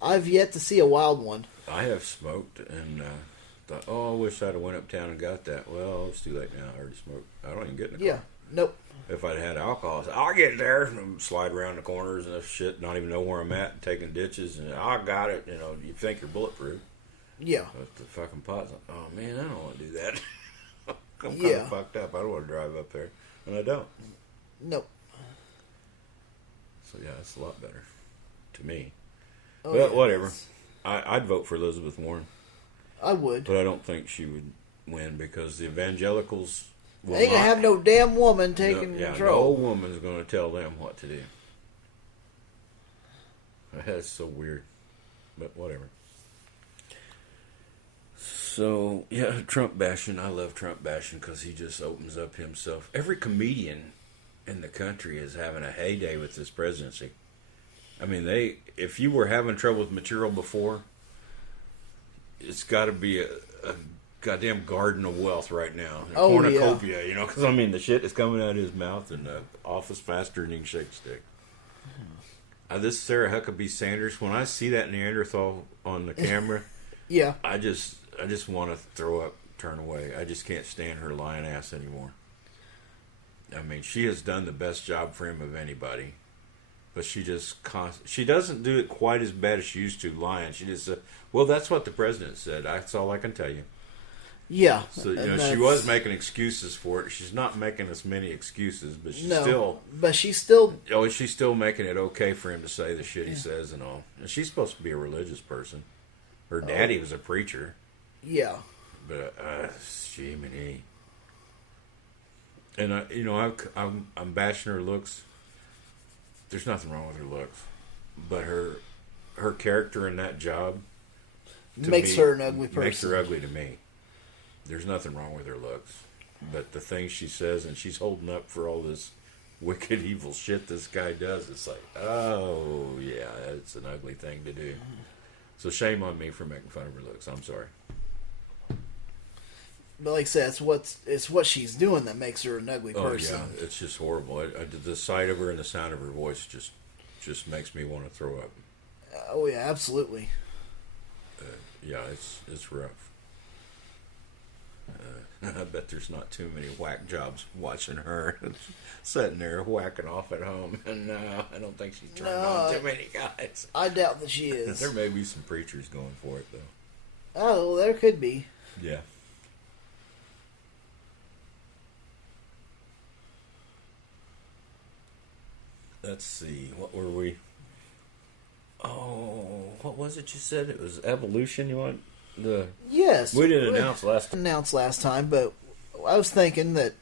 I've yet to see a wild one. I have smoked and thought, oh, I wish I'd have went uptown and got that. Well, it's too late now. I already smoked. I don't even get in the car. Yeah. Nope. If I'd had alcohol, I'll get there and slide around the corners and shit, not even know where I'm at, taking ditches, and I got it. You think you're bulletproof. Yeah. But the fucking pot's like, oh man, I don't want to do that. I'm kind Yeah. of fucked up. I don't want to drive up there. And I don't. Nope. So yeah, it's a lot better to me. Oh, But yeah, whatever. that's- I'd vote for Elizabeth Warren. I would. But I don't think she would win because the evangelicals will They ain't gonna not- have no damn woman taking no control. woman's going to tell them what to do. That's so weird. But whatever. So, yeah, Trump bashing. I love Trump bashing because he just opens up himself. Every comedian in the country is having a heyday with this presidency. I mean, if you were having trouble with material before, it's got to be a goddamn garden of wealth right now. A Oh, cornucopia, because I mean, the shit is coming out of his mouth and the office faster than he can shake a stick. This Sarah Huckabee Sanders, when I see that Neanderthal on the camera, Yeah. I just want to throw up, turn away. I just can't stand her lying ass anymore. I mean, she has done the best job for him of anybody. But she she doesn't do it quite as bad as she used to lying. She just said, well, that's what the president said. That's all I can tell you. Yeah. So, and she was making excuses for it. She's not making as many excuses, but she's But she's still. she's still making it okay for him to say the shit he says and all. And she's supposed to be a religious person. Her daddy was a preacher. Yeah. But she and he. And I'm bashing her looks. There's nothing wrong with her looks, but her character in that job Makes her an ugly person. Makes her ugly to me. There's nothing wrong with her looks, but the things she says, and she's holding up for all this wicked, evil shit this guy does. It's like, oh yeah, it's an ugly thing to do. So shame on me for making fun of her looks. I'm sorry. But like I said, it's what she's doing that makes her an ugly person. Oh yeah, it's just horrible. The sight of her and the sound of her voice just makes me want to throw up. Oh yeah, absolutely. Yeah, it's rough. I bet there's not too many whack jobs watching her sitting there whacking off at home. And I don't think she's turned on too many guys. I doubt that she is. There may be some preachers going for it though. Oh, there could be. Yeah. Let's see. What were we? Oh, what was it you said? It was evolution. You want the? Yes. We didn't announce last time, but I was thinking that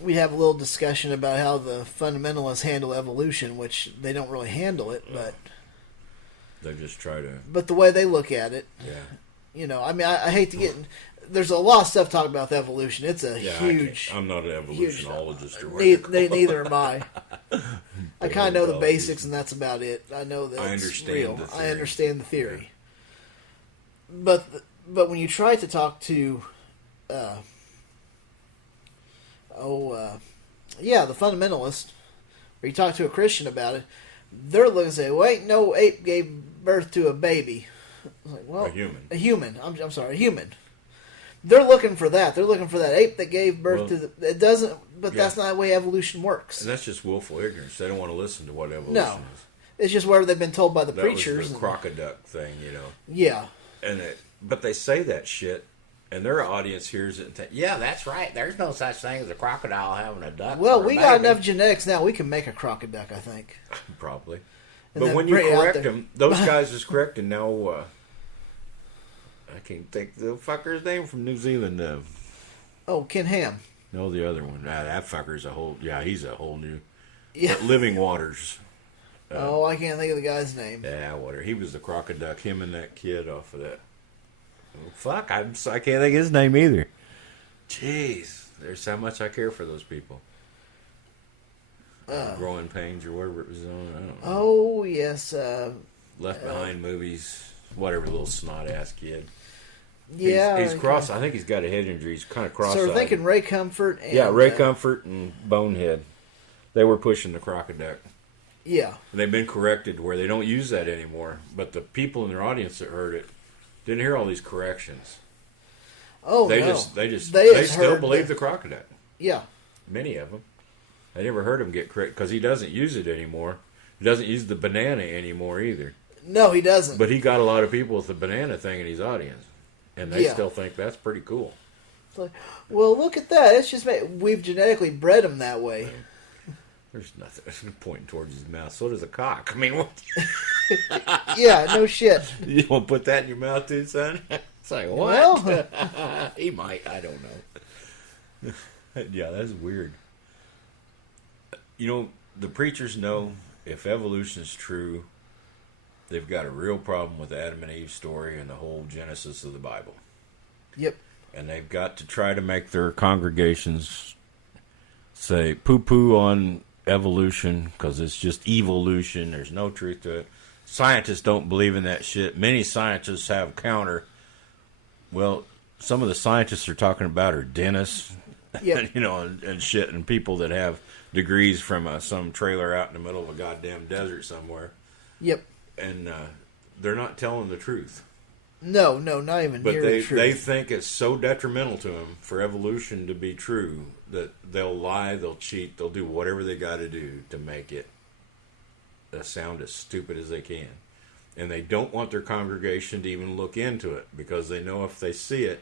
we have a little discussion about how the fundamentalists handle evolution, which they don't really handle it, but they just try to. But the way they look at it, yeah. I mean, I hate to get. There's a lot of stuff talking about the evolution. It's a huge. I'm not an evolutionologist or whatever. Neither am I. I kind of know the basics, and that's about it. I know that it's real. I understand the theory. Yeah. But when you try to talk to, the fundamentalist, or you talk to a Christian about it, they're looking and say, "Well, ain't no ape gave birth to a baby." Like, well, a human. I'm sorry, a human. They're looking for that. They're looking for that ape that gave birth to the... It doesn't... But that's not the way evolution works. And that's just willful ignorance. They don't want to listen to what evolution is. It's just whatever they've been told by the that preachers. Was the crocoduck thing, Yeah. But they say that shit, and their audience hears it and think, yeah, that's right. There's no such thing as a crocodile having a duck. Well, we got enough genetics now. We can make a crocoduck, I think. Probably. And but when you correct them, those guys is correct, and now... I can't think the fucker's name from New Zealand. Ken Ham. No, the other one. That fucker's he's a whole new... Yeah. Living Waters. I can't think of the guy's name. Yeah, whatever. He was the crocoduck, him and that kid off of that. Oh, fuck, I can't think of his name either. Jeez, there's how much I care for those people. Growing Pains or whatever it was on. I don't know. Oh, yes. Left Behind movies. Whatever, little snot-ass kid. Yeah. He's cross. I think he's got a head injury. He's kind of cross-eyed. So we're thinking Ray Comfort and... Ray Comfort and Bonehead. They were pushing the crocoduck. Yeah. And they've been corrected where they don't use that anymore. But the people in their audience that heard it didn't hear all these corrections. Oh, they no. They still believe the crocodile. Yeah. Many of them. I never heard him get correct because he doesn't use it anymore. He doesn't use the banana anymore either. No, he doesn't. But he got a lot of people with the banana thing in his audience. And they still think that's pretty cool. It's like, well, look at that. It's just we've genetically bred him that way. There's nothing pointing towards his mouth. So does a cock. I mean, what? Yeah, no shit. You want to put that in your mouth too, son? It's like, what? Well, he might. I don't know. Yeah, that's weird. You know, the preachers know if evolution is true, they've got a real problem with the Adam and Eve story and the whole Genesis of the Bible. Yep. And they've got to try to make their congregations say poo-poo on evolution because it's just evolution. There's no truth to it. Scientists don't believe in that shit. Many scientists have counter. Well, some of the scientists they're talking about are dentists, yep. You know, and shit, and people that have degrees from some trailer out in the middle of a goddamn desert somewhere. Yep. And they're not telling the truth. No, not even near the truth. But they think it's so detrimental to them for evolution to be true that they'll lie, they'll cheat, they'll do whatever they got to do to make it sound as stupid as they can. And they don't want their congregation to even look into it because they know if they see it,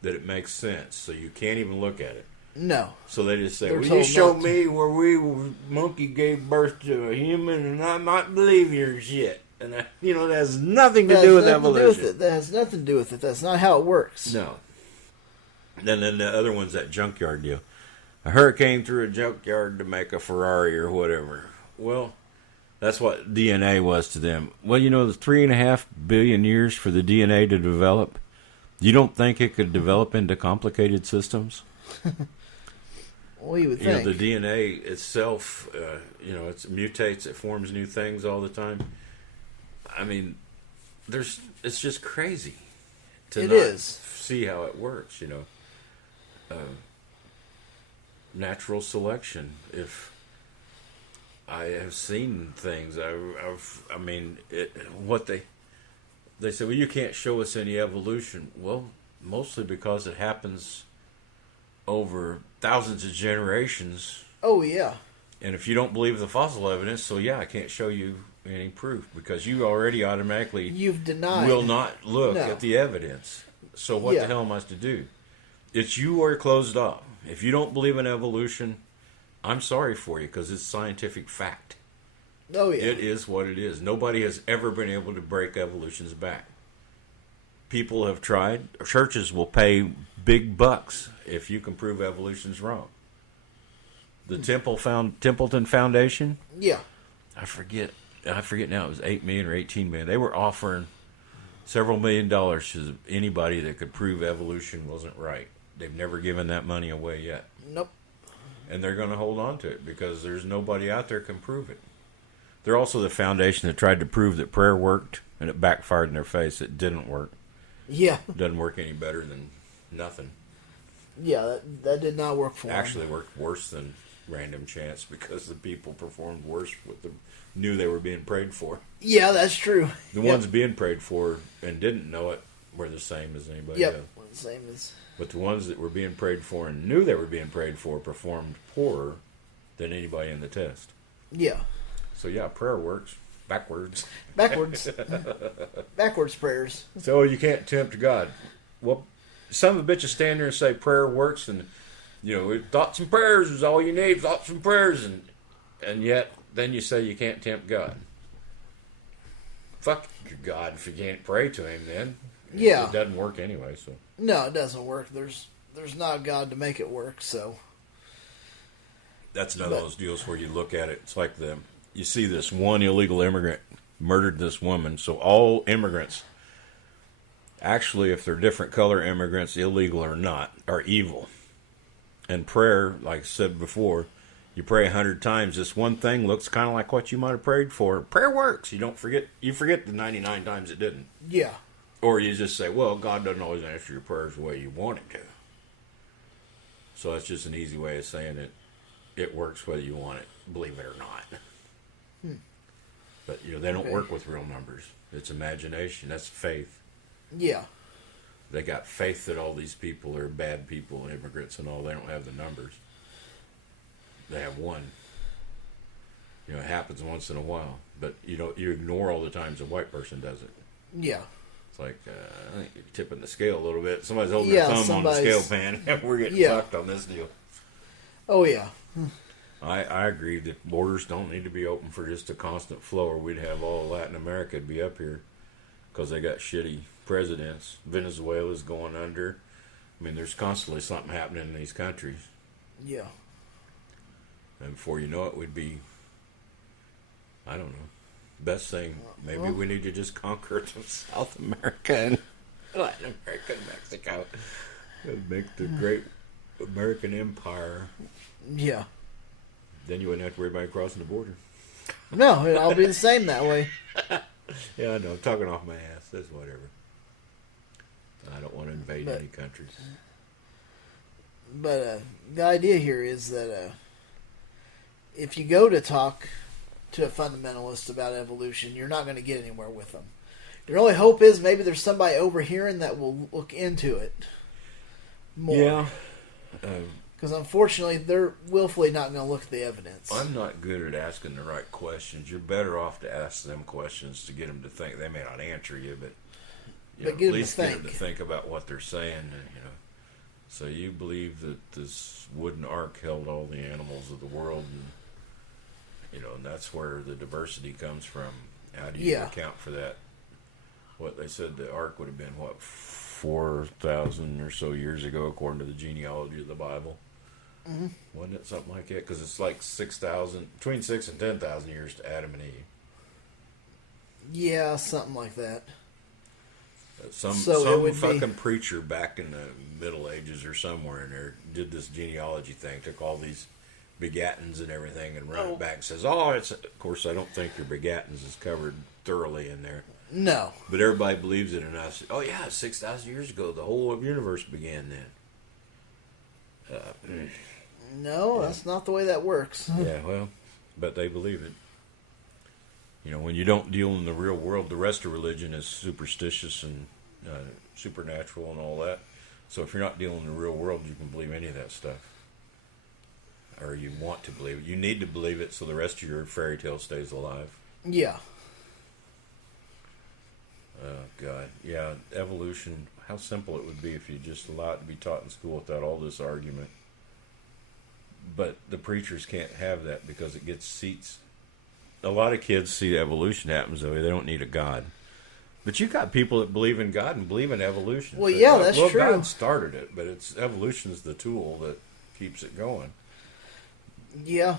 that it makes sense. So you can't even look at it. No. So they just say, well, you show me where monkey gave birth to a human and I might believe your shit. And, that has nothing to do with evolution. That has nothing to do with it. That's not how it works. No. And then the other one's that junkyard deal. A hurricane through a junkyard to make a Ferrari or whatever. Well, that's what DNA was to them. Well, the 3.5 billion years for the DNA to develop. You don't think it could develop into complicated systems? Well, you would think. The DNA itself, it mutates, it forms new things all the time. I mean, it's just crazy to see how it works, natural selection. If I have seen things, what they say, well, you can't show us any evolution. Well, mostly because it happens over thousands of generations. Oh, yeah. And if you don't believe the fossil evidence, so yeah, I can't show you any proof because you already automatically will not look at the evidence. So what the hell am I to do? You are closed off. If you don't believe in evolution, I'm sorry for you because it's scientific fact. Oh, yeah. It is what it is. Nobody has ever been able to break evolution's back. People have tried. Churches will pay big bucks if you can prove evolution's wrong. The Templeton Foundation? Yeah. I forget now. It was $8 million or $18 million. They were offering several $1 million to anybody that could prove evolution wasn't right. They've never given that money away yet. Nope. And they're going to hold on to it because there's nobody out there can prove it. They're also the foundation that tried to prove that prayer worked, and it backfired in their face. It didn't work. Yeah. It doesn't work any better than nothing. Yeah, that did not work for them. Actually worked worse than random chance because the people performed worse with them, knew they were being prayed for. Yeah, that's true. The ones being prayed for and didn't know it were the same as anybody else. Were the same as. But the ones that were being prayed for and knew they were being prayed for performed poorer than anybody in the test. Yeah. So yeah, prayer works backwards. Backwards prayers. So you can't tempt God. Well, some of the bitches stand there and say prayer works, and thoughts and prayers is all you need. Thoughts and prayers, and yet then you say you can't tempt God. Fuck your God if you can't pray to Him. Then it doesn't work anyway. So no, it doesn't work. There's not a God to make it work. So that's none of those deals where you look at it. It's like you see this one illegal immigrant murdered this woman. So all immigrants, actually, if they're different color immigrants, illegal or not, are evil. And prayer, like I said before, you pray 100 times. This one thing looks kind of like what you might have prayed for. Prayer works. You forget the 99 times it didn't. Yeah. Or you just say, well, God doesn't always answer your prayers the way you want Him to. So that's just an easy way of saying it. It works whether you want it, believe it or not. But they don't work with real numbers. It's imagination. That's faith. Yeah. They got faith that all these people are bad people, immigrants and all. They don't have the numbers. They have one. It happens once in a while, but you ignore all the times a white person does it. Yeah. It's like I think you're tipping the scale a little bit. Somebody's holding their thumb on the scale pan, and we're getting fucked on this deal. Oh yeah. I agree that borders don't need to be open for just a constant flow, or we'd have all Latin America be up here because they got shitty presidents. Venezuela's going under. I mean, there's constantly something happening in these countries. Yeah. And before you know it, we'd be, I don't know, best thing. Maybe we need to just conquer South America and Latin America and Mexico and make the great American empire. Yeah. Then you wouldn't have to worry about crossing the border. No, it'll be the same that way. Yeah, I know. I'm talking off my ass. That's whatever. I don't want to invade any countries. But the idea here is that if you go to talk to a fundamentalist about evolution, you're not going to get anywhere with them. Your only hope is maybe there's somebody overhearing that will look into it more. Yeah. Because unfortunately, they're willfully not going to look at the evidence. I'm not good at asking the right questions. You're better off to ask them questions to get them to think. They may not answer you, but at least get them to think about what they're saying. So you believe that this wooden ark held all the animals of the world, and and that's where the diversity comes from. How do you account for that? What they said the ark would have been 4,000 or so years ago, according to the genealogy of the Bible. Mm-hmm. Wasn't it something like that? Because it's like 6,000, between 6 and 10,000 years to Adam and Eve. Yeah, something like that. Some fucking preacher back in the Middle Ages or somewhere in there did this genealogy thing, took all these begattins and everything and run it back and says, it's, of course, I don't think your begattins is covered thoroughly in there. No. But everybody believes it enough. 6,000 years ago, the whole universe began then. No, that's not the way that works. Yeah, well, but they believe it. When you don't deal in the real world, the rest of religion is superstitious and supernatural and all that. So if you're not dealing in the real world, you can believe any of that stuff. Or you want to believe it. You need to believe it so the rest of your fairy tale stays alive. Yeah. Oh, God. Yeah, evolution, how simple it would be if you just allowed it to be taught in school without all this argument. But the preachers can't have that because it gets seats. A lot of kids see evolution happens that way. They don't need a God. But you got people that believe in God and believe in evolution. Well, yeah, that's true. God started it, but evolution's the tool that keeps it going. Yeah,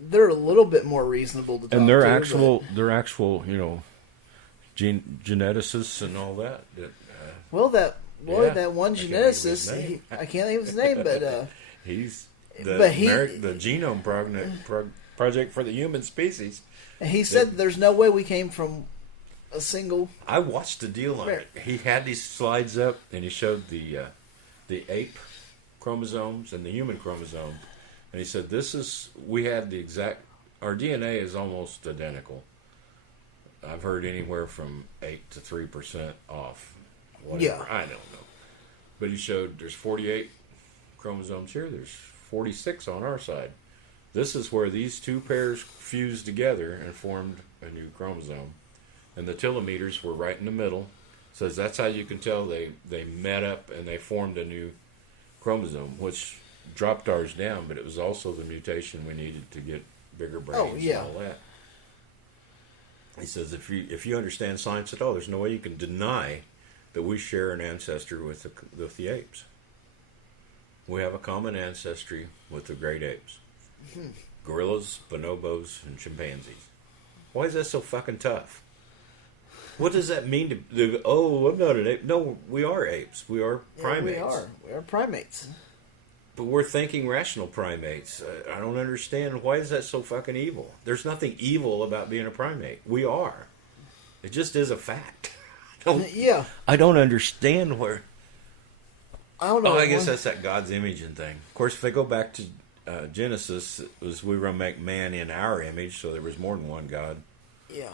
they're a little bit more reasonable to talk and they're to, actual, geneticists and all that. That one geneticist, I can't think of his name, but he's the Genome Project for the Human Species. And he said there's no way we came from a single. I watched the deal on it. He had these slides up, and he showed the ape chromosomes and the human chromosome, and he said we had the exact. Our DNA is almost identical. I've heard anywhere from 8 to 3% off. Whatever. Yeah. I don't know. But he showed there's 48 chromosomes here. There's 46 on our side. This is where these two pairs fused together and formed a new chromosome. And the telomeres were right in the middle. Says that's how you can tell they met up and they formed a new chromosome, which dropped ours down, but it was also the mutation we needed to get bigger brains and all that. He says if you understand science at all, there's no way you can deny that we share an ancestry with the apes. We have a common ancestry with the great apes. Gorillas, bonobos, and chimpanzees. Why is that so fucking tough? What does that mean I'm not an ape. No, we are apes. We are primates. Yeah, we are primates. But we're thinking rational primates. I don't understand. Why is that so fucking evil? There's nothing evil about being a primate. We are. It just is a fact. I don't understand where. I don't know. I guess that's that God's image and thing. Of course, if they go back to Genesis was we were going to make man in our image, so there was more than one God. Yeah.